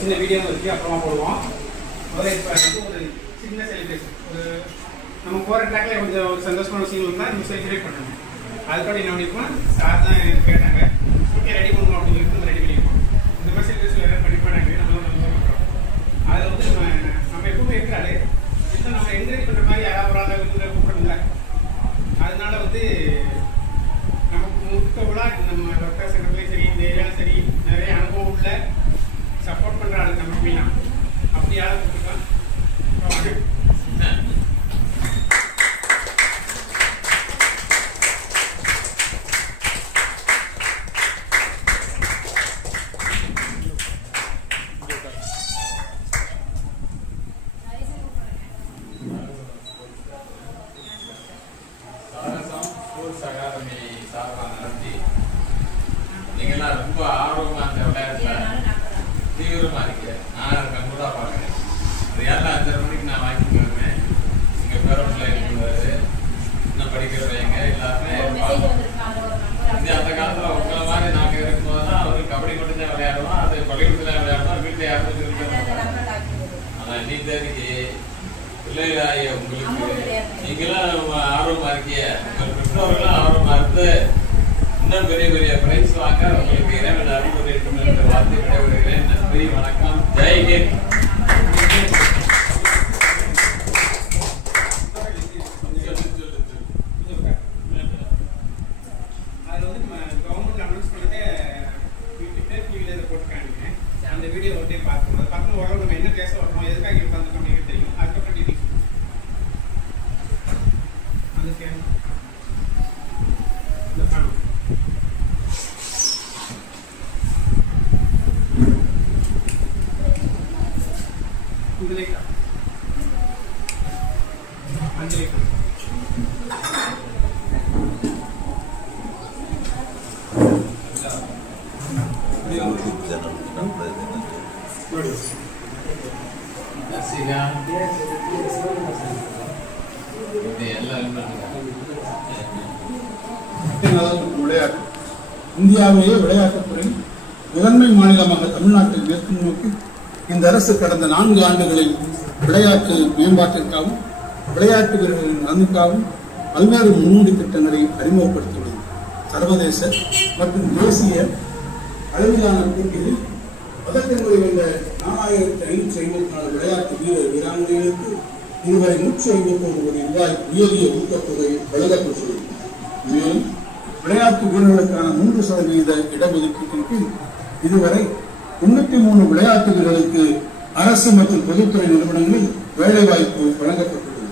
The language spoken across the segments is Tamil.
சின்ன வீடியோ இருக்கு, அப்புறமா போடுவோம். ஒரு சின்ன செலிப்ரேஷன், ஒரு நம்ம போகிற ட்ராக்ல கொஞ்சம் ஒரு சந்தோஷமான விஷயங்கள் இருந்தால் நம்ம செலிப்ரேட் பண்ணணும். அதுக்காக என்ன பண்ணிப்போம், சார் தான் கேட்டாங்க, ஓகே ரெடி பண்ணுவோம் அப்படின்னு சொல்லிட்டு நம்ம ரெடி பண்ணிப்போம். இந்த மாதிரி செலிப்ரேஷன் வேறு பண்ணி பண்ணாங்க, நம்ம பண்ணுறோம். அதில் வந்து நம்ம எப்பவுமே இருக்கிறாரு இன்னும் நம்ம என்கரேஜ் பண்ணுற மாதிரி யாராவது ஒரு ஆளாக வந்து கூப்பிடுங்க. அதனால வந்து நமக்கு முழுக்க விழா நம்ம டாக்டர் சென்டர்லையும் சரி, இந்த ஏரியாலும் சரி, நிறைய அனுபவம் உள்ள சப்போர்ட் பண்ணுற ஆளு நம்ம மீனா அப்படி யாரும் கொடுத்துருக்கான். நீங்களாம் ரொம்ப ஆர்வமா அந்த விளையாட்டுல தீவிரமா இருக்கு. நான் கண்கூடா பாக்குறேன். அது ஏன்னா 5:30 மணிக்கு நான் வாக்கிங் வருவேன். இங்க பேரண்ட்ல இருக்கிறது இன்னும் படிக்கிறவங்க எல்லாருமே அந்த காலத்துல உங்களை மாதிரி நாங்க இருக்கும்போதுதான் அவரு கபடி மட்டும் தான் விளையாடுவோம். அது பள்ளிக்கூடத்துல விளையாடுவோம், வீட்டுல யாரும் இருக்க. ஆனா நீ தேதிக்கு பிள்ளைகளாய உங்களுக்கு நீங்களாம் ஆர்வமா இருக்கீங்க, உங்கள் பெற்றோர்களும் ஆர்வமா இருந்து இன்னும் பெரிய பெரிய பிரைஸ் வாங்க உங்களுக்கு இறைவன் அருள் புரியட்டும் என்ற வார்த்தை விடைபெறுகிறேன். நன்றி, வணக்கம், ஜெய் ஹிந்த். அது வந்து கவர்மெண்ட் அனௌன்ஸ் பண்ணதே டிவியில் போட்டுருக்காங்க. அந்த வீடியோ வந்து பார்க்கணும். அது பார்க்கணும் ஓரளவு நம்ம என்ன பேச வரணும், எதுக்காக இங்கே உட்காந்துருக்கோம் அப்படிங்கிறது தெரியும். அதுக்கப்புறம் டிவி அந்த கேம் இந்த பணம் இதுலேக்கா 5 லேக்கா விளையாட்டு இந்தியாவிலேயே விளையாட்டுத்துறை முதன்மை மாநிலமாக தமிழ்நாட்டில் மேற்கும் நோக்கி இந்த அரசு கடந்த 4 ஆண்டுகளில் விளையாட்டு மேம்பாட்டிற்காகவும் விளையாட்டு வீரர்களின் நலனுக்காகவும் பல்வேறு முன்னோடி திட்டங்களை அறிமுகப்படுத்தியுள்ளது. சர்வதேச மற்றும் தேசிய அளவிலான போட்டிகளில் பதக்கங்களை வென்ற 4554 விளையாட்டு வீரர் வீராங்கனைகளுக்கு இதுவரை 151 கோடி ரூபாய் உயரிய ஊக்கத்தொகை வழங்கப்பட்டுள்ளது. மேலும் விளையாட்டு வீரர்களுக்கான 3% இடஒதுக்கீட்டின் கீழ் இதுவரை 93 விளையாட்டு வீரர்களுக்கு அரசு மற்றும் பொதுத்துறை நிறுவனங்களில் வேலைவாய்ப்பு வழங்கப்பட்டுள்ளது.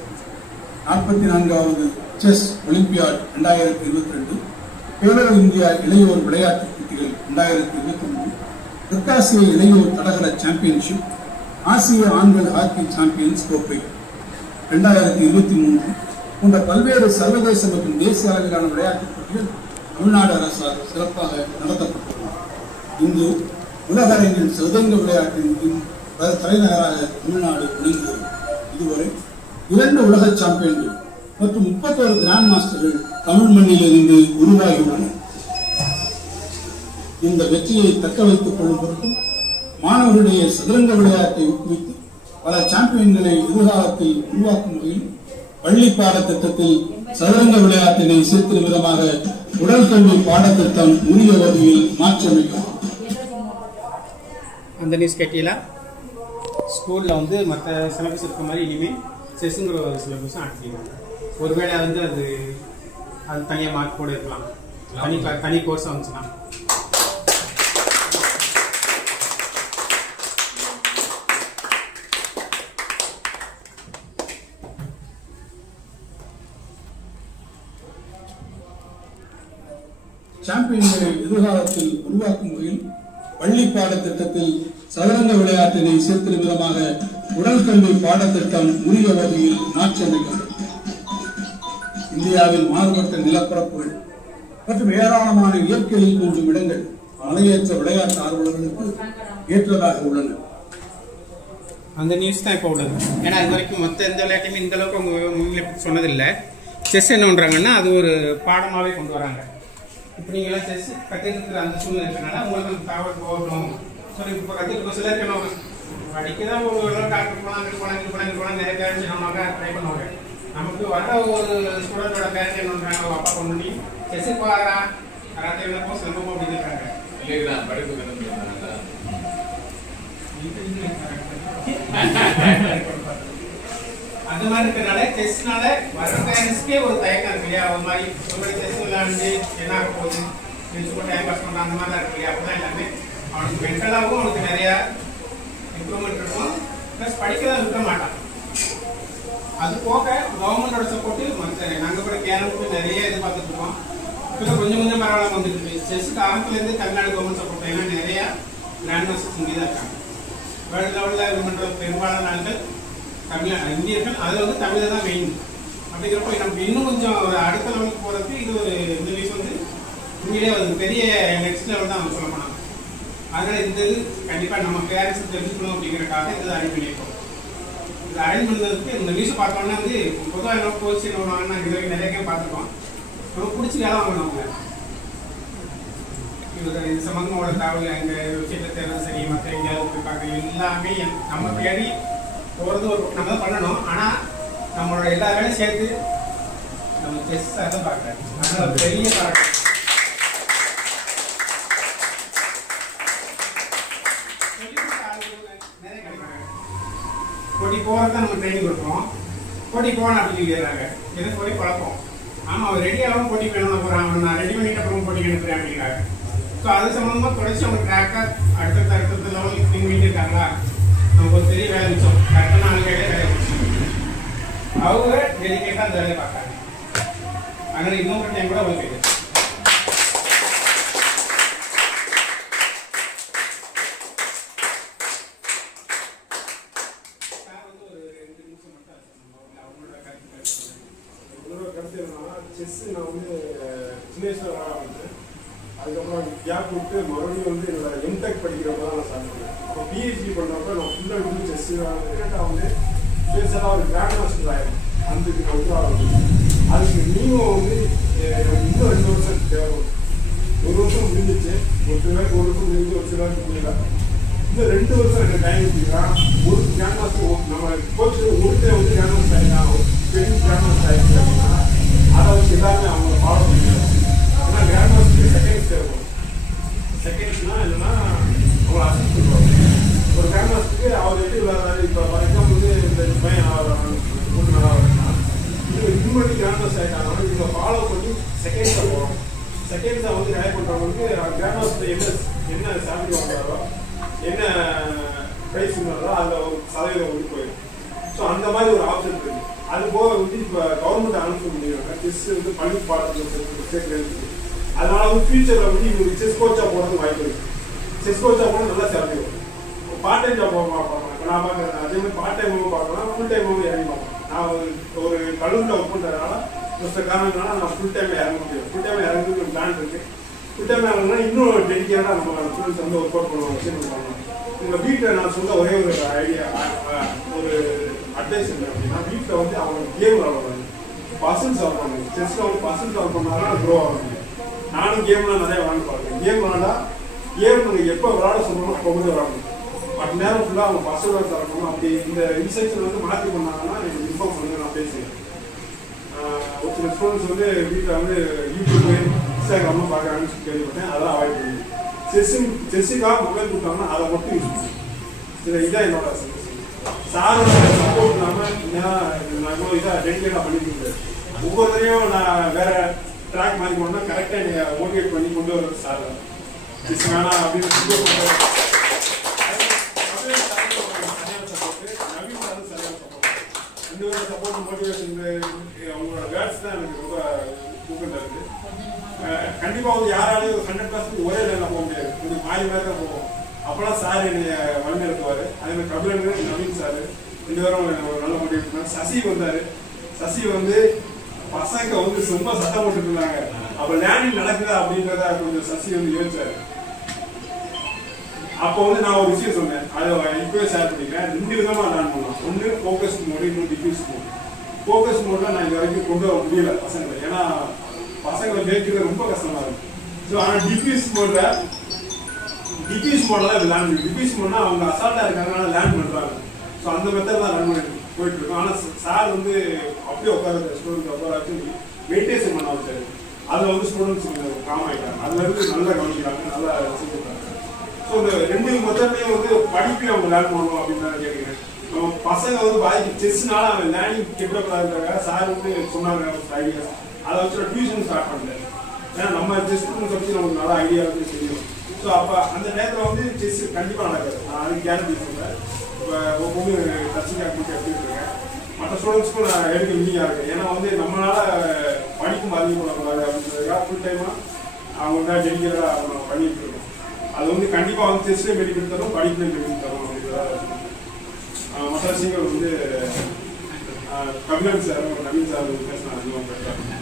44வது செஸ் ஒலிம்பியாட் 2022, பேரள இந்தியா இளையோர் விளையாட்டுப் போட்டிகள் 2023, தெற்காசிய இளையோர் தடகள சாம்பியன்ஷிப், ஆசிய ஆண்கள் ஹாக்கி சாம்பியன்ஸ் கோப்பை 2023 போன்ற பல்வேறு சர்வதேச மற்றும் தேசிய அளவிலான விளையாட்டுப் போட்டிகள் தமிழ்நாடு அரசால் சிறப்பாக நடத்தப்பட்டுள்ளன. இங்கு உலக அரங்கில் சதுரங்க விளையாட்டின் தலைநகராக தமிழ்நாடு விளங்குகிறது. இதுவரை 2 உலக சாம்பியன்கள் மற்றும் 31 கிராண்ட் மாஸ்டர்கள் தமிழ் மண்ணிலிருந்து உருவாகியுள்ளனர். இந்த வெற்றியை தக்க வைத்துக் கொள்ளும் பொருட்டும் மாணவர்களுடைய சதுரங்க விளையாட்டை ஊக்குவித்து பல சாம்பியன்களை எதிர்காலத்தில் உருவாக்கும் வகையில் பள்ளி பாடத்திட்டத்தில் சதுரங்க விளையாட்டினை சேர்க்கும் விதமாக உடல் கல்வி பாடத்திட்டம் உரிய வகையில் மாற்றியமைக்கும். அந்த நியூஸ் கேட்டீங்களா? ஸ்கூலில் வந்து மற்ற சிலபஸ் இருக்க மாதிரி இனிமேல் செஸ்ஸுங்கிற ஒரு சிலபஸும் ஆக்கிடுவாங்க. ஒருவேளை வந்து அது தனியாக மார்க் கூட இருக்கலாம், தனி கோர்ஸாக வந்துச்சுன்னா. சாம்பியன்களை எதிர்காலத்தில் உருவாக்கும் வகையில் பள்ளி பாடத்திட்டத்தில் சதுரங்க விளையாட்டினை சேர்க்கும் விதமாக உடல் கல்வி பாடத்திட்டம் உரிய வகையில் மாற்றியமைக்கப்படும். இந்தியாவில் மாறுபட்ட நிலப்பரப்புகள் மற்றும் ஏராளமான இயற்கையில் தோன்றும் இடங்கள் மலையேற்ற விளையாட்டு ஆர்வலர்களுக்கு ஏற்றதாக உள்ளன. அந்த நியூஸ் தான் இப்போ உள்ளது. ஏன்னா இது வரைக்கும் மொத்த எந்த விளையாட்டையுமே இந்த அளவுக்கு அவங்க சொன்னதில்லை. செஸ் என்ன பண்றாங்கன்னா அது ஒரு பாடமாகவே கொண்டு வராங்க. இப்போ நீங்களாம் செஸ் கற்றுக்கிற அந்த சூழ்நிலை இருக்கிறனால உங்களுக்கு அந்த தகவல் போகணும். ஸோ இப்போ கற்றுக்கிட்டு சிலருக்கு என்ன படிக்க தான் ஒரு டாக்டர் போனால் அங்கிட்டு போனால் இங்கிட்டு போனால் இங்கிட்டு போனால் நிறைய பேரண்ட்ஸ் என்னவாங்க ட்ரை பண்ணுவாங்க. நமக்கு வர ஒரு ஸ்டூடெண்டோட பேரண்ட்ஸ் என்ன பண்ணுறாங்க, அப்பா கொண்டு செஸ் பாரா கராட்டே என்ன சிலம்பம் அப்படின்னு இருக்காங்க. படிப்பு அந்த மாதிரி இருக்கிறனால செஸ்னால வர பேரண்ட்ஸ்க்கே ஒரு தயக்கம் இருக்கு இல்லையா. ஒரு மாதிரி ஒரு செஸ் விளையாண்டு என்ன ஆக போகுது ஃப்ரெண்ட்ஸ் டைம் பாஸ் பண்ணுறாங்க அந்த மாதிரி தான் இருக்கு இல்லையா. அப்படிதான் எல்லாமே அவனுக்கு மென்டலாகவும் அவனுக்கு நிறையா இம்ப்ரூவ்மெண்ட் இருக்கும். ப்ளஸ் படிக்க தான் விட மாட்டான். அது போக கவர்மெண்டோட சப்போர்ட்டு மற்ற நாங்கள் கூட கேரளுக்கு நிறைய எதிர்பார்த்துட்டு இருக்கோம். இப்போ கொஞ்சம் கொஞ்சம் பரவாயில்ல வந்துட்டு இருக்கு. செஸ்ஸுக்கு ஆரம்பத்துலேருந்து தமிழ்நாடு கவர்மெண்ட் சப்போர்ட் ஏன்னா நிறையா கிராண்ட் மாஸ்டர்ஸ் இங்கே தான் இருக்காங்க. வேர்ல்டு லெவலில் இது பண்ணுற பெரும்பாலான ஆட்கள் இந்தியர்கள். அதில் வந்து தமிழை தான் மெயின். அப்படிங்கிறப்போ நமக்கு இன்னும் கொஞ்சம் அடுத்த லெவலுக்கு போகிறதுக்கு இது ஒரு இந்த நியூஸ் வந்து உண்மையிலே ஒரு பெரிய நெக்ஸ்ட் லெவல் தான் அவங்க சொல்ல போனாங்க. அதனால் இந்த இது கண்டிப்பாக நம்ம பேரண்ட்ஸ் தெரிஞ்சுக்கணும் அப்படிங்கிறக்காக இது அரேஞ்ச் பண்ணியிருக்கோம். இது அரேஞ்ச் பண்ணதுக்கு இந்த நியூஸை பார்த்தோன்னா வந்து பொதுவாக என்ன கோச்சு என்ன வாங்கினா இது வரைக்கும் நிறைய கேம் பார்த்துருக்கோம். ரொம்ப பிடிச்சி வேலை வாங்கணும் அவங்க. இது சம்பந்தமோட தகவல் எங்கள் விஷயத்தை தேவை சரி மற்ற எங்கேயாவது போய் பார்க்க எல்லாமே நம்ம தேடி போகிறது ஒரு நம்ம தான் பண்ணணும். ஆனால் நம்மளோட எல்லா வேலையும் சேர்த்து நம்ம செஸ் தான் பார்க்குறேன். அதனால் பெரிய பாராட்டு. போட்டி போகிறத நம்ம ட்ரைனிங் கொடுப்போம். போட்டி போகணும் அப்படின்னு சொல்லிடுறாங்க. எதுக்கு போய் குழப்பம். ஆமாம் அவன் ரெடியாகவும் போட்டி வேணும் போகிறான். அவன் நான் ரெடி பண்ணிட்டு அப்புறம் போட்டி அனுப்புறேன் அப்படிங்கிறாங்க. ஸோ அது சம்மந்தமாக தொடர்ச்சி அவங்க ட்ராக்காக அடுத்தடுத்த லெவலுக்கு திங்க் பண்ணிட்டு இருக்காங்களா. நமக்கு ஒரு பெரிய வேலை மிச்சம். கரெக்டான ஆளுகையிலே வேலை மிச்சம். அவங்க டெடிக்கேட்டாக அந்த வேலையை பார்க்குறாங்க. அதனால் இன்னொரு டைம் கூட அவங்க கேட்குது. செஸ் நான் வந்து சின்ன வயசுல விளாட ஆரம்பிச்சேன். அதுக்கப்புறம் கேப் விட்டு மறுபடியும் வந்து என்னோட எம்டெக் படிக்கிறப்ப தான் நான் ஸ்டார்ட் பண்ணேன். அப்போ பிஹெச்டி பண்ணுறப்ப நான் ஃபுல்லாக வந்து செஸ் கேட்டால் வந்து ஸ்பேஷலாக ஒரு கிராண்ட் மாஸ்டர் ஆகிடும். அதுக்கு நான் விட்டு ஆரம்பிச்சேன். அதுக்கு நீங்களும் வந்து இன்னும் 2 வருஷம் தேவைப்படும். 1 வருஷம் முடிஞ்சிச்சு. ஒரு சிலருக்கு 1 வருஷம் முடிஞ்சு ஒரு சிலருக்கு முடியல. இன்னும் 2 வருஷம் எனக்கு டைம் வச்சுக்கிறா. ஒரு கிராண்ட் மாஸ்டர் நம்ம கோச்சு ஒருத்தர் வந்து கிராண்ட் மாஸ்டர் ஆகிடலாம். பெரிய கிராண்ட் மாஸ்டர் ஆகிடுச்சு அப்படின்னா அதை வச்சு எல்லாருமே அவங்க ஃபாலோ பண்ணிக்கலாம். ஏன்னா கிராண்ட் மாஸ்டருக்கு செகண்ட்ஸ் தேவைப்படும். செகண்ட்ஸ்னால் என்னன்னா அவங்களை அசிஸ்ட் பண்ணுவாங்க. ஒரு கிராண்ட் மாஸ்டருக்கு அவர் எப்படி விளையாடுறாரு. இப்போ ஃபார் எக்ஸாம்பிள் வந்து இந்த பையன் கூட்டு நல்லா வருதுன்னா இவங்க இது பண்ணி கிராண்ட் மாஸ்டர் ஆகிட்டாங்கன்னா இவங்க ஃபாலோ பண்ணி செகண்ட்ஸை போகிறோம். செகண்ட்ஸை வந்து ஹேர் பண்ணுறவங்களுக்கு கிராண்ட் மாஸ்டர் என்ன சேலரி வாங்குறாரோ என்ன ப்ரைஸ் இருந்தாரோ அதில் ஒரு சதவீதம் வந்து போயிடும். ஸோ அந்த மாதிரி ஒரு ஆப்ஷன் இருக்குது. அது போக வந்து இப்போ கவர்மெண்ட் அனௌன்ஸ் பண்ணிடுறாங்க செஸ் வந்து பள்ளி பாடத்தில் சேர்க்கிறது. அதனால வந்து ஃபியூச்சரில் வந்து இவங்களுக்கு செஸ் கோச்சாக போகிறதுக்கு வாய்ப்பு இருக்குது. செஸ் கோச்சாக போனால் நல்லா சேலரி வரும். பார்ட் டைம் ஜாப் பார்க்கலாம். இப்போ நான் பார்க்குறேன் அதே மாதிரி பார்ட் டைமாகவும் பார்க்கலாம், ஃபுல் டைமாகவும் இறங்கி பார்க்கலாம். நான் ஒரு கல்லூரியில் ஒர்க் பண்ணுறதுனால ஒரு சில காரணங்களால நான் ஃபுல் டைமில் இறங்க முடியும். ஃபுல் டைமில் இறங்குறதுக்கு ஒரு பிளான் இருக்குது. ஃபுல் டைம் இறங்கினா இன்னும் டெடிக்கேட்டாக நம்ம ஸ்டூடெண்ட்ஸ் வந்து ஒர்க் அவுட் பண்ணுவாங்க, விஷயம் பண்ணலாம். உங்கள் வீட்டில் நான் சொல்ல ஒரே ஒரு ஐடியா ஒரு அட்வைஸ் இல்லை அப்படின்னா வீட்டில் வந்து அவங்க கேம் விளாடுவாங்க, பர்சன் சால்வ் பண்ணுங்க. செஸ்ஸில் வந்து பர்சன் சால்வ் பண்ணாலும் க்ரோ ஆக முடியும். நானும் கேம்லாம் நிறைய விளாண்டு பார்க்குறேன். கேம் விளாண்டா கேம் நீங்கள் எப்போ விளாட சொல்லணும் அப்போ வந்து விளாடணும். பட் நேரம் ஃபுல்லாக அவங்க பர்சன் சால்வ் பண்ணணும். அப்படி இந்த இன்ஸ்ட்ரக்ஷன் வந்து மாற்றி பண்ணாங்கன்னா எனக்கு இன்ஃபார்ம் பண்ணுங்க, நான் பேசுகிறேன். ஒரு சில ஸ்டூடெண்ட்ஸ் வந்து வீட்டில் வந்து யூடியூப் இன்ஸ்டாகிராம்லாம் பார்க்குறாங்கன்னு சொல்லி கேள்விப்பட்டேன். அதெல்லாம் அவாய்ட் பண்ணுங்க. செஸ்ஸுக்காக மொபைல் கொடுத்தாங்கன்னா அதை மட்டும் யூஸ் பண்ணுங்க. இதான் என்னோட சாரோட சப்போர்ட் இல்லாமல் நான் இவ்வளோ இதாக டெடிக்கேட்டாக பண்ணிட்டு இருந்தேன். ஒவ்வொரு தடையும் நான் வேற ட்ராக் மாதிரி போனோம்னா கரெக்டாக நீங்கள் மோட்டிவேட் பண்ணி கொண்டு வர்றது சார் தான். செஸ் வேணாம் அப்படின்னு சரியான சப்போர்ட்டு, நவீன் சாரும் சரியான சப்போர்ட். 2 பேரும் சப்போர்ட் மோட்டிவேஷன் அவங்களோட வேர்ட்ஸ் தான் எனக்கு ரொம்ப தூக்கம் இருக்குது. கண்டிப்பாக வந்து யாராலையும் 100% ஒரே லைனில் போக முடியாது. கொஞ்சம் மாறி மாதிரி தான் போவோம். அப்போலாம் சார் என்னை வழிநடத்துவார். அதே மாதிரி கபிலன் நவீன் சார் 2 பேரும் ஒரு நல்ல மோட்டிவேட் பண்ணார். சசி வந்தார். சசி வந்து பசங்க வந்து ரொம்ப சத்தம் போட்டுட்டு இருந்தாங்க. அப்போ லேர்னிங் நடக்குதா அப்படின்றத கொஞ்சம் சசி வந்து யோசிச்சாரு. அப்போ வந்து நான் ஒரு விஷயம் சொன்னேன், அதை இப்போவே ஷேர் பண்ணிக்கிறேன். 2 விதமாக லேர்ன் பண்ணலாம். ஒன்று ஃபோக்கஸ் மோடு, இன்னொன்று டிஃப்யூஸ் மோடு. ஃபோக்கஸ் மோடில் நான் இது வரைக்கும் கொண்டு வர முடியல பசங்களை. ஏன்னா பசங்களை மேய்க்கிறது ரொம்ப கஷ்டமாக இருக்குது. ஸோ ஆனால் டிஃப்யூஸ் மோடில் தான் லேண்ட் பண்ணுது. டிஃப்யூஸ் மோட்னா அவங்க அசால்ட்டாக இருக்காங்க லேண்ட் பண்ணுறாங்க. ஸோ அந்த மெத்தட் தான் ரன் பண்ணி போயிட்டு இருக்கோம். ஆனால் சார் வந்து அப்படியே உட்கார ஸ்டூடெண்ட் உட்கார வச்சு மெடிடேஷன் பண்ண வச்சாரு. அதில் வந்து ஸ்டூடெண்ட்ஸ் காம் ஆகிட்டாங்க. அதுல இருந்து நல்லா கவனிக்கிறாங்க, நல்லா செஞ்சுருக்காங்க. ஸோ இந்த 2 மெத்தட்லேயும் வந்து படிப்பையும் அவங்க லேர்ன் பண்ணணும் அப்படின்னு தான் கேட்குறேன். நம்ம பசங்க வந்து பாதிக்கு செஸ்னால அவன் லேர்னிங் கெட்டப்படாதுக்காக சார் வந்து சொன்னாங்க ஐடியா. அதை வச்சு டியூஷன் ஸ்டார்ட் பண்ணேன். ஏன்னா நம்ம செஸ் பற்றி நமக்கு நல்லா ஐடியா வந்து தெரியும். ஸோ அப்போ அந்த நேரத்தில் வந்து செஸ் கண்டிப்பாக நடக்காது. நான் அதுக்கு கேரண்டி சொல்கிறேன். இப்போ ஒவ்வொரு டச்சிங்காக போட்டு எடுத்துக்கிட்டு இருக்கேன். மற்ற ஸ்டூடெண்ட்ஸ்க்கும் நான் எடுக்க இல்லையா இருக்கேன். ஏன்னா வந்து நம்மளால படிக்கும் பாதிக்கப்படக்கூடாது அப்படின்றதுக்காக ஃபுல் டைமாக அவங்க தான் டெடிக்கேட்டாக அவங்க பண்ணிட்டு இருக்கோம். அது வந்து கண்டிப்பாக வந்து செஸ்லேயும் பெனிஃபிட் தரும், படிப்புலையும் பெனிஃபிட் தரும் அப்படின்றத மற்ற விஷயங்கள் வந்து கபிலன் சார் நவீன் சார் பேசினா அதிகமாக பேசுகிறாங்க.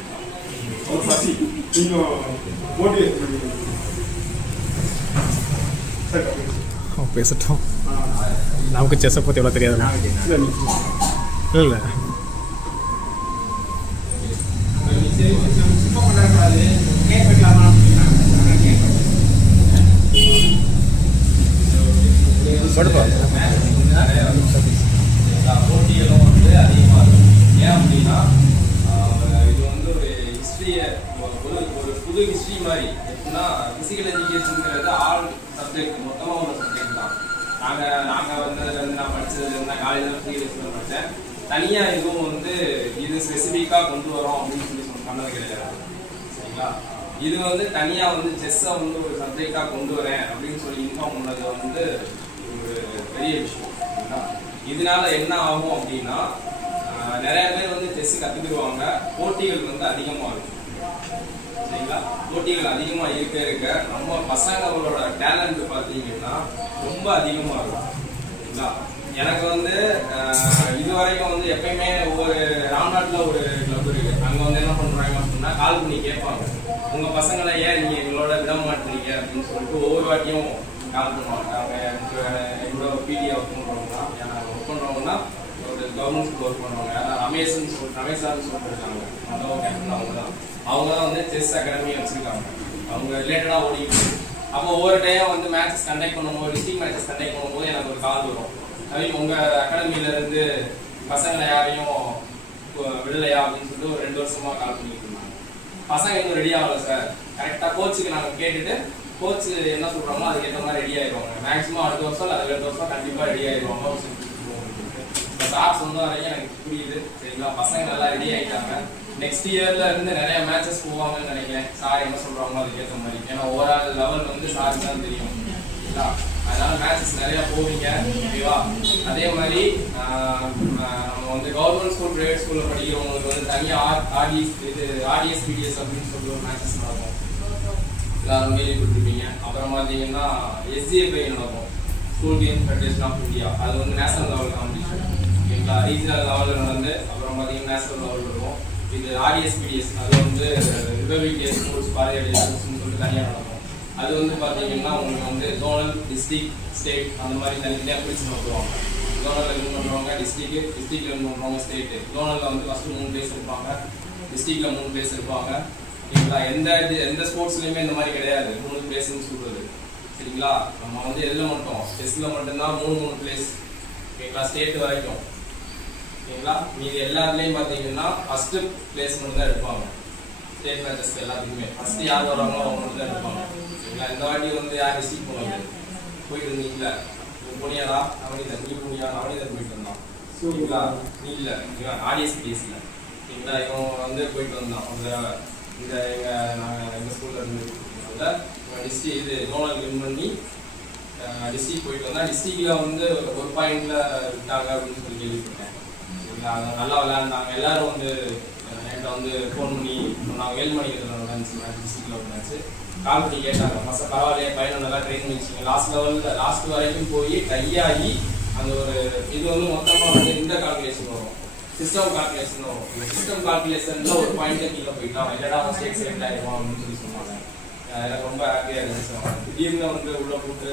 அவர் பசி நீங்கள் மோட்டிவேட் பண்ணிக்கணும் சார். கபிலன் பேசட்டும். நமக்கு செஸ்ஸை பற்றி எவ்வளோ தெரியாது. இல்லை போட்டிகளும் வந்து அதிகமாக இருக்கும். ஏன் அப்படின்னா இது வந்து ஒரு ஹிஸ்ட்ரியை ஒரு புது ஹிஸ்ட்ரி மாதிரி. எப்படின்னா ஃபிசிக்கல் எஜுகேஷனுங்கிறது ஆல் சப்ஜெக்ட் மொத்தமாக உள்ள சப்ஜெக்ட் தான். நாங்கள் வந்ததுலேருந்து நான் படித்ததுலேருந்து நான் காலேஜில் ஃபிசிக்கல் எஜுகேஷன் படித்தேன். தனியாக எதுவும் வந்து இது ஸ்பெசிஃபிக்காக கொண்டு வரோம் அப்படின்னு சொல்லி பண்ணது கிடையாது. சரிங்களா? இது வந்து தனியாக வந்து செஸ்ஸை வந்து ஒரு சப்ஜெக்டாக கொண்டு வரேன் அப்படின்னு சொல்லி இன்ஃபார்ம் பண்ணது வந்து ஒரு பெரிய விஷயம். சரிங்களா? இதனால என்ன ஆகும் அப்படின்னா நிறைய பேர் வந்து செஸ் கற்றுக்குருவாங்க. போட்டிகள் வந்து அதிகமாக இருக்கும். சரிங்களா? போட்டிகள் அதிகமாக இருக்க நம்ம பசங்களோட டேலண்ட் பார்த்தீங்கன்னா ரொம்ப அதிகமாக இருக்கும். சரிங்களா? எனக்கு வந்து இது வரைக்கும் வந்து எப்பயுமே ஒவ்வொரு ராம்நாட்டில் ஒரு கிளப் இருக்கு. அங்கே வந்து என்ன பண்ணுறாங்க அப்படின்னா கால் பண்ணி கேட்பாங்க, உங்கள் பசங்களை ஏன் நீங்கள் எங்களோட விட மாட்டீங்க அப்படின்னு சொல்லிட்டு ஒவ்வொரு வாட்டியும் கால் பண்ணுவாங்க. அவங்க எங்களோட பிடிஏ ஒர்க் பண்ணுறவங்கன்னா ஒர்க் பண்ணுறவங்கன்னா ஒரு கவர்மெண்ட் ஸ்கூல் ஒர்க் பண்ணுவாங்க. ரமேஷ்னு ரமேஷார்னு சொல்லிருக்காங்க. மொதல் கேப்டன் அவங்க தான் வந்து செஸ் அகாடமி வச்சுருக்காங்க. அவங்க ரிலேட்டடாக ஓடிக்கிட்டு. அப்போ ஒவ்வொரு டைம் வந்து மேட்சஸ் கண்டக்ட் பண்ணும்போது, டிஸ்ட்ரிக்ட் மேட்சஸ் கண்டக்ட் பண்ணும்போது எனக்கு ஒரு கால் வரும். உங்கள் அகாடமியிலேருந்து பசங்களை யாரையும் விடலையா அப்படின்னு சொல்லிட்டு ஒரு 2 வருஷமா கால் பண்ணிட்டு இருந்தாங்க. பசங்க இன்னும் ரெடி ஆகலை சார். கரெக்டாக கோச்சுக்கு நாங்கள் கேட்டுட்டு கோச் என்ன சொல்கிறாங்களோ அதுக்கேற்ற மாதிரி ரெடி ஆயிடுவாங்க. மேக்ஸிமம் அடுத்த வருஷம் இல்லை அதுக்கு 2 வருஷம் கண்டிப்பாக ரெடி ஆயிடுவாங்க. இப்போ சார் சொன்ன வரைக்கும் எனக்கு புரியுது. சரிங்களா? பசங்க நல்லா ரெடி ஆகிட்டாங்க. நெக்ஸ்ட் இயர்ல இருந்து நிறைய மேட்சஸ் போவாங்கன்னு நினைக்கிறேன். சார் என்ன சொல்கிறாங்களோ அதுக்கேற்ற மாதிரி. ஏன்னா ஓவரால் லெவல் வந்து சாருக்கு தான் தெரியும். சரிங்களா? அதனால மேட்சஸ் நிறைய போவீங்க. ஓகேவா? அதே மாதிரி நம்ம வந்து கவர்மெண்ட் ஸ்கூல் பிரைவேட் ஸ்கூல்ல படிக்கிறவங்களுக்கு வந்து தனியாக ஆர்டிஎஸ் பிடிஎஸ் அப்படின்னு சொல்லி ஒரு மேட்சஸ் நடக்கும். எல்லாரும் கேள்விப்பட்டிருப்பீங்க. அப்புறம் பார்த்தீங்கன்னா SGFI நடக்கும், school game federation of India. அது வந்து நேஷனல் லெவல் காம்படிஷன். ஓகேங்களா? ரீஜனல் லெவலில் நடந்து அப்புறம் பார்த்தீங்கன்னா நேஷனல் லெவல் இருக்கும். இது ஆர்டிஎஸ் பிடிஎஸ் அது வந்து ரிபப்ளிக் டே ஸ்கூல்ஸ் பாரியாடி ஸ்கூல்ஸ்னு சொல்லிட்டு தனியாக நடக்கும். அது வந்து பார்த்தீங்கன்னா உங்களுக்கு வந்து ஜோனல், டிஸ்ட்ரிக்ட், ஸ்டேட் அந்த மாதிரி தனித்தனியாக பிரிச்சு நோக்குவாங்க. ஜோனலில் வின் பண்ணுறவங்க டிஸ்ட்ரிக்டில் வின் பண்ணுறவங்க ஸ்டேட்டு. ஜோனலில் வந்து ஃபஸ்ட்டு 3 பிளேஸ் இருப்பாங்க, டிஸ்ட்ரிக்டில் 3 பிளேஸ் இருப்பாங்க. சரிங்களா? எந்த ஸ்போர்ட்ஸ்லையுமே இந்த மாதிரி கிடையாது 3 பிளேஸ்ன்னு சொல்கிறது. சரிங்களா? நம்ம வந்து எதில் மட்டும் செஸ்ஸில் மட்டும்தான் 3 பிளேஸ். ஓகேங்களா? ஸ்டேட் வரைக்கும். ஓகேங்களா? மீது எல்லாத்துலேயும் பார்த்தீங்கன்னா ஃபஸ்ட்டு பிளேஸ் மட்டும் தான் எடுப்பாங்க. ஸ்டேட் மேட்சஸ் எல்லாத்துக்குமே ஃபஸ்ட்டு யார் வராங்களோ அவங்க மட்டும் தான் எடுப்பாங்க. சரிங்களா? இந்த வாட்டி வந்து யார் டிஸ்ட்ரிக்ட் போனது போயிட்டு இருந்தீங்களா? புனியாதா அவனிதன், நீ புனியா அவனிதன் போயிட்டு வந்தான். சரிங்களா? நீ இல்லை ஆர்டிஎஸ் பிடிஎஸ் இல்லை. சரிங்களா? இவன் வந்து போயிட்டு வந்தான். இந்த எங்கள் ஸ்கூலில் இருந்து டிஸ்ட்ரிக் இது ஜோனல் வின் பண்ணி டிஸ்ட்ரிக் போயிட்டு வந்தால் டிஸ்ட்ரிக்டில் வந்து ஒரு பாயிண்டில் விட்டாங்க அப்படின்னு சொல்லி கேள்விப்பட்டேன். சரிங்களா? நல்லா விளையாண்டாங்க. எல்லோரும் வந்து என்கிட்ட வந்து ஃபோன் பண்ணி சொன்னாங்க. 7 மணிக்கு நடந்துச்சு மேட்ச், டிஸ்ட்ரிக்டில் ஒரு மேட்ச்சு. கால் பண்ணி கேட்டாங்க, மற்ற பரவாயில்லையே பையனை நல்லா ட்ரெயின் பண்ணிச்சிங்க. லாஸ்ட் வரைக்கும் போய் கையாகி அந்த ஒரு இது வந்து மொத்தமாக வந்து இந்த கால்குலேஷன் வரும், சிஸ்டம் கால்குலேஷன் வரும். இந்த சிஸ்டம் கால்குலேஷனில் ஒரு பாயிண்ட்டை கீழே போயிட்டான். இல்லைடா அவன் ஸ்டேட் செலக்ட் ஆகிடுவான் அப்படின்னு சொல்லி சொன்னாங்க. எனக்கு ரொம்ப ஹாப்பியாக இருந்துச்சு. திடீர்னு வந்து உள்ளே போட்டு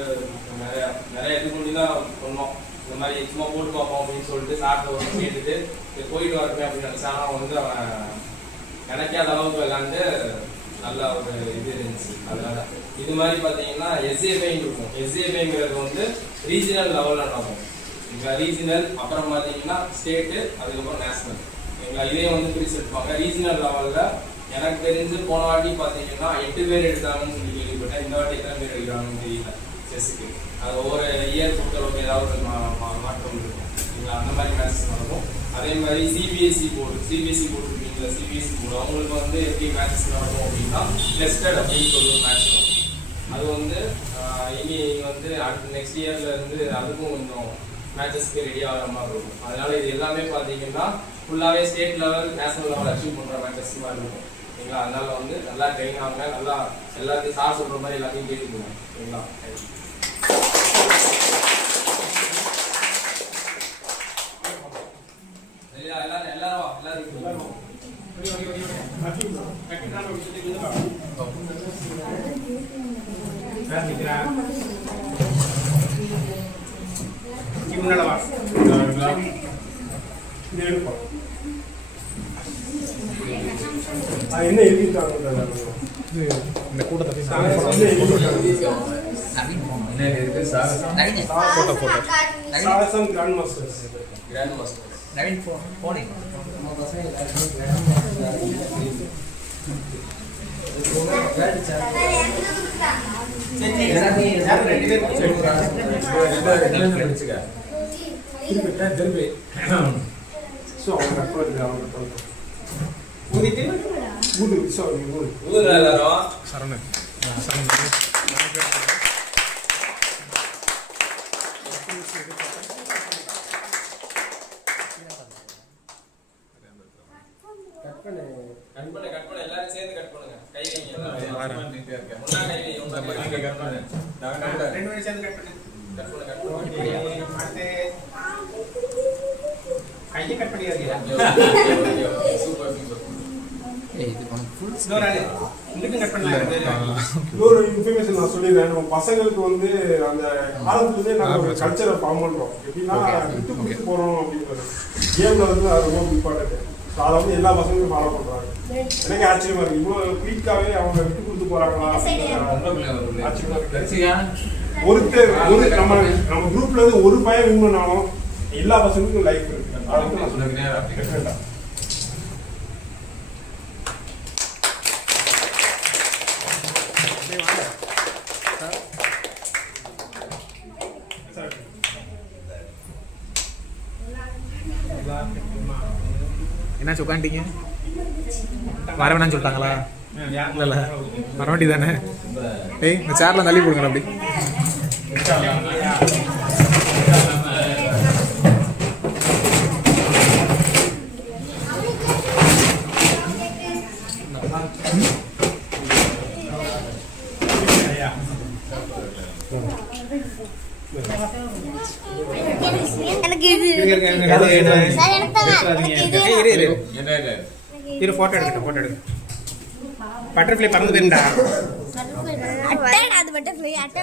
நிறைய இது பண்ணி தான் சொன்னோம். இந்த மாதிரி சும்மா போட்டு பார்ப்போம் அப்படின்னு சொல்லிட்டு சாப்பிட்டு ஒரு கேட்டுட்டு போயிட்டு வரப்பேன் அப்படின்னு நினச்சேன். ஆனால் வந்து அவன் நினைக்காத அளவுக்கு விளையாண்டு நல்ல ஒரு இது இருந்துச்சு. அதனால இது மாதிரி பார்த்தீங்கன்னா SAFIன்னு இருக்கும். SAFIங்கிறது வந்து ரீஜனல் லெவலில் நடக்கும். இப்போ ரீஜனல், அப்புறம் பார்த்தீங்கன்னா ஸ்டேட்டு, அதுக்கப்புறம் நேஷனல். சரிங்களா? இதே வந்து பிரிச்சு எடுப்பாங்க. ரீஜனல் லெவலில் எனக்கு தெரிஞ்சு போன வாட்டி பார்த்தீங்கன்னா 8 பேர் எடுத்தாங்கன்னு சொல்லி கேள்விப்பட்டேன். இந்த வாட்டி எத்தனை பேர் எடுக்கிறாங்கன்னு தெரியல செஸ்ஸுக்கு. அது ஒவ்வொரு இயர் பொறுத்தளவுக்கு ஏதாவது மாற்றம் இருக்கும். சரிங்களா? அந்த மாதிரி மேட்சஸ் நடக்கும். அதே மாதிரி சிபிஎஸ்சி போர்டு இருக்கீங்களா? சிபிஎஸ்சி போர்டு அவங்களுக்கு வந்து எப்படி மேட்சஸ் நடக்கும் அப்படின்னா டெஸ்டட் அப்படின்னு சொல்லி மேட்ச் நடக்கும். அது வந்து இனி வந்து அடுத்த நெக்ஸ்ட் இயர்ல இருந்து அதுக்கும் கொஞ்சம் மேட்சஸ்க்கு ரெடி ஆகிற மாதிரி இருக்கும். அதனால இது எல்லாமே பார்த்தீங்கன்னா ஃபுல்லாகவே state level, national level achieve பண்ணுற மேட்சஸ் மாதிரி இருக்கும். சரிங்களா? அதனால வந்து நல்லா ட்ரெயின் ஆகுங்க, நல்லா எல்லாத்தையும் சார் சொல்கிற மாதிரி எல்லாத்தையும் கேட்டுக்கோங்க. சரிங்களா? என்ன எழுதிட்டாங்க இந்த கூட்டத்தை சாகசம் கிராண்ட் மாஸ்டர்ஸ். நவீன் போனேன் ஸோ அவங்க கற்பது அவங்க ஊதிட்டு ஊடு சாரி ஊடு ஊதுங்க எல்லாரும். சரணன் கட் பண்ணு எல்லாரும் சேர்ந்து கட் பண்ணுங்க. கை வைங்க எல்லாரும். முன்னா கை வைங்க. உங்க கட் பண்ணு. ரெண்டு பேரும் சேர்ந்து கட் பண்ணு. அடுத்து கையை கட் பண்ணியாதீங்க. சூப்பர். இன்னொரு ஆளு இங்கிட்டும் கட் பண்ணலாம். இன்னொரு இன்ஃபர்மேஷன் நான் சொல்லிடுறேன். நம்ம பசங்களுக்கு வந்து அந்த ஆரம்பத்துலேயே நாங்கள் ஒரு கல்ச்சரை ஃபார்ம் பண்ணுறோம். எப்படின்னா விட்டு கொடுத்து போகிறோம் அப்படின்றது கேமில் வந்து அது ரொம்ப இம்பார்ட்டன்ட். ஸோ அதை வந்து எல்லா பசங்களும் ஃபாலோ பண்ணுறாங்க. எனக்கு ஆச்சரியமா இருக்கு, இவ்வளோ குயிக்காகவே அவங்க விட்டு கொடுத்து போகிறாங்களா ஆச்சரியமா இருக்கு. ஒருத்தர் நம்ம குரூப்ல இருந்து ஒரு பையன் வின் பண்ணாலும் எல்லா பசங்களுக்கும் லைஃப் இருக்கு. அதுக்கு நான் சொல்லுறேன். என்ன உட்காந்துட்டீங்க? வர வேணான்னு சொல்லிட்டாங்களா? இல்லை வர வேண்டியதானே? ஏய் இந்த சேர்லாம் தள்ளி போடுங்க அப்படி. போட்டோ எடுக்க பட்டர்ஃப்ளை பறந்து போயிருந்தா அது பட்டர்ஃப்ளை அட்டை